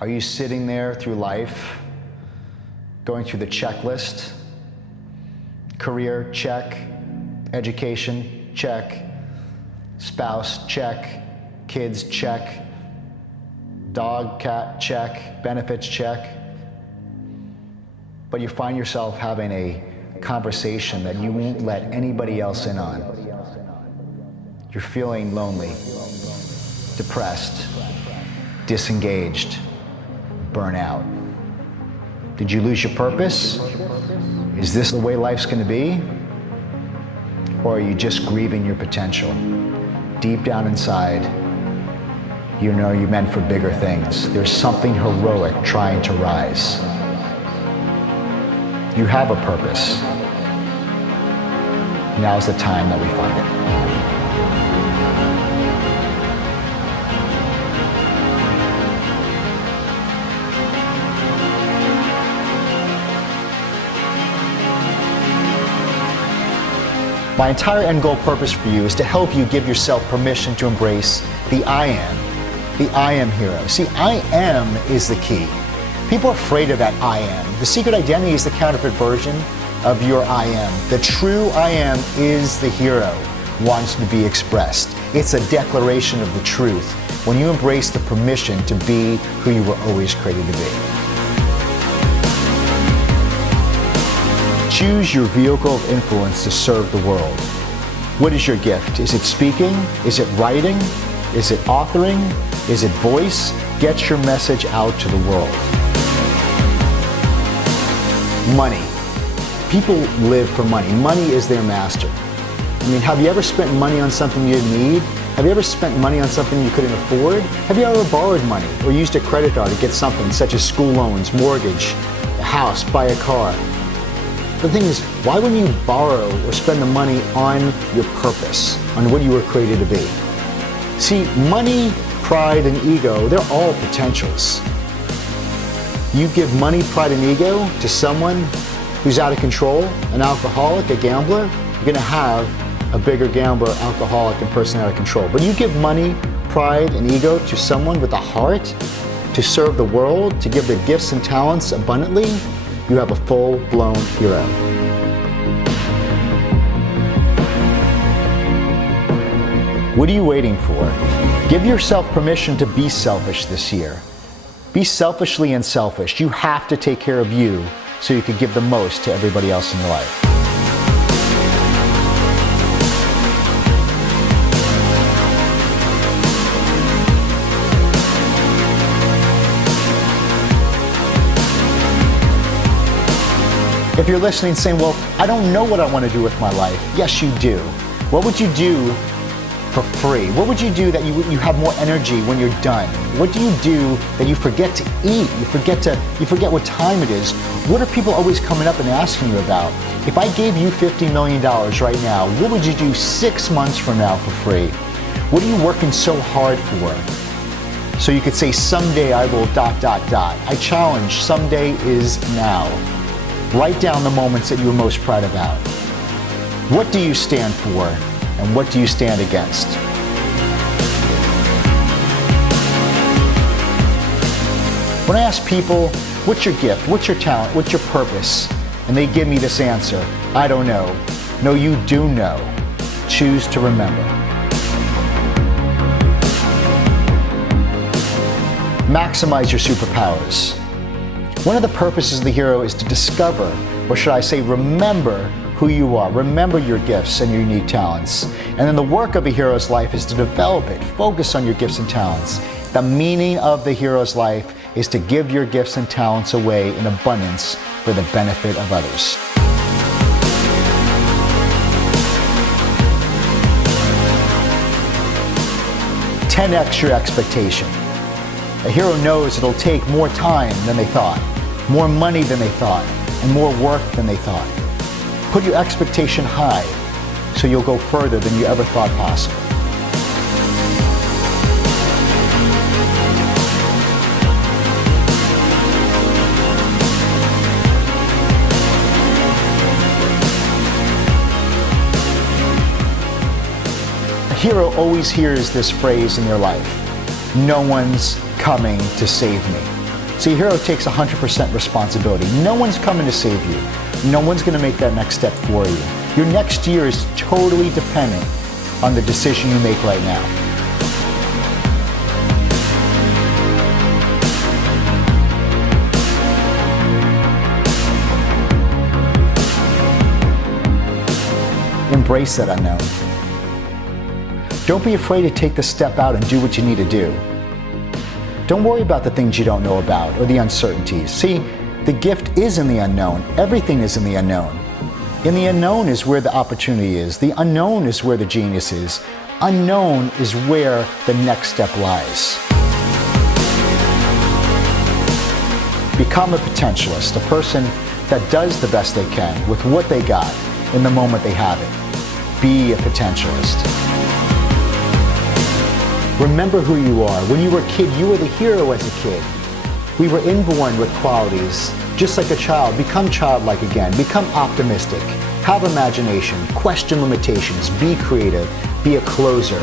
Are you sitting there through life, going through the checklist? Career, check. Education, check. Spouse, check. Kids, check. Dog, cat, check. Benefits, check. But you find yourself having a conversation that you won't let anybody else in on. You're feeling lonely, depressed, disengaged, burnout. Did you lose your purpose? Is this the way life's going to be? Or are you just grieving your potential? Deep down inside, you know you're meant for bigger things. There's something heroic trying to rise. You have a purpose. Now's the time that we find it. My entire end goal purpose for you is to help you give yourself permission to embrace the I am hero. See, I am is the key. People are afraid of that I am. The secret identity is the counterfeit version of your I am. The true I am is the hero, wants to be expressed. It's a declaration of the truth when you embrace the permission to be who you were always created to be. Choose your vehicle of influence to serve the world. What is your gift? Is it speaking? Is it writing? Is it authoring? Is it voice? Get your message out to the world. Money. People live for money. Money is their master. I mean, have you ever spent money on something you didn't need? Have you ever spent money on something you couldn't afford? Have you ever borrowed money or used a credit card to get something such as school loans, mortgage, a house, buy a car? The thing is, why wouldn't you borrow or spend the money on your purpose, on what you were created to be? See, money, pride, and ego, they're all potentials. You give money, pride, and ego to someone who's out of control, an alcoholic, a gambler, you're gonna have a bigger gambler, alcoholic, and person out of control. But you give money, pride, and ego to someone with a heart to serve the world, to give their gifts and talents abundantly, you have a full-blown hero. What are you waiting for? Give yourself permission to be selfish this year. Be selfishly unselfish. You have to take care of you so you can give the most to everybody else in your life. If you're listening saying, well, I don't know what I want to do with my life. Yes, you do. What would you do for free? What would you do that you have more energy when you're done? What do you do that you forget to eat? You forget what time it is. What are people always coming up and asking you about? If I gave you $50 million right now, what would you do 6 months from now for free? What are you working so hard for? So you could say, someday I will ... I challenge, someday is now. Write down the moments that you were most proud about. What do you stand for and what do you stand against? When I ask people, what's your gift, what's your talent, what's your purpose? And they give me this answer, I don't know. No, you do know. Choose to remember. Maximize your superpowers. One of the purposes of the hero is to discover, or should I say remember, who you are. Remember your gifts and your unique talents. And then the work of a hero's life is to develop it. Focus on your gifts and talents. The meaning of the hero's life is to give your gifts and talents away in abundance for the benefit of others. "10x your expectation." A hero knows it'll take more time than they thought, more money than they thought, and more work than they thought. Put your expectation high so you'll go further than you ever thought possible. A hero always hears this phrase in their life, "No one's coming to save me." See, a hero takes 100% responsibility. No one's coming to save you. No one's going to make that next step for you. Your next year is totally dependent on the decision you make right now. Embrace that unknown. Don't be afraid to take the step out and do what you need to do. Don't worry about the things you don't know about or the uncertainties. See, the gift is in the unknown. Everything is in the unknown. In the unknown is where the opportunity is. The unknown is where the genius is. Unknown is where the next step lies. Become a potentialist, a person that does the best they can with what they got in the moment they have it. Be a potentialist. Remember who you are. When you were a kid, you were the hero as a kid. We were inborn with qualities. Just like a child, become childlike again. Become optimistic. Have imagination. Question limitations. Be creative. Be a closer.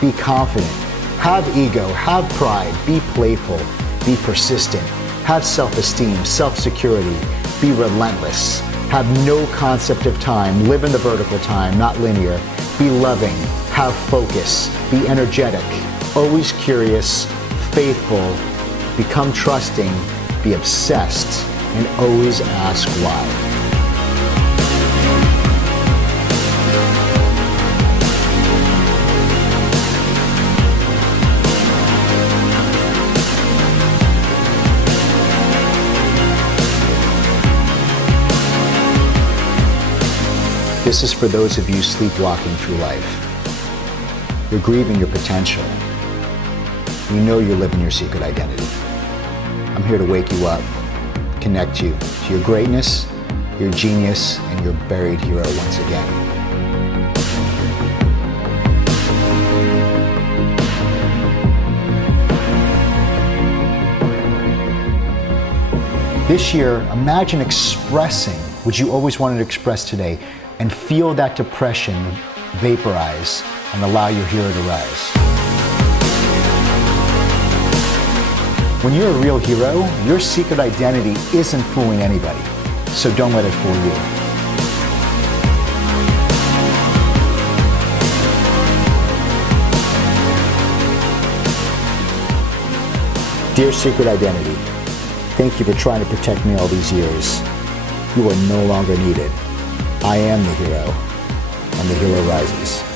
Be confident. Have ego. Have pride. Be playful. Be persistent. Have self-esteem, self-security. Be relentless. Have no concept of time. Live in the vertical time, not linear. Be loving. Have focus. Be energetic. Always curious. Faithful. Become trusting. Be obsessed. And always ask why. This is for those of you sleepwalking through life. You're grieving your potential. You know you're living your secret identity. I'm here to wake you up, connect you to your greatness, your genius, and your buried hero once again. This year, imagine expressing what you always wanted to express today and feel that depression vaporize and allow your hero to rise. When you're a real hero, your secret identity isn't fooling anybody, so don't let it fool you. Dear secret identity, thank you for trying to protect me all these years. You are no longer needed. I am the hero, and the hero rises.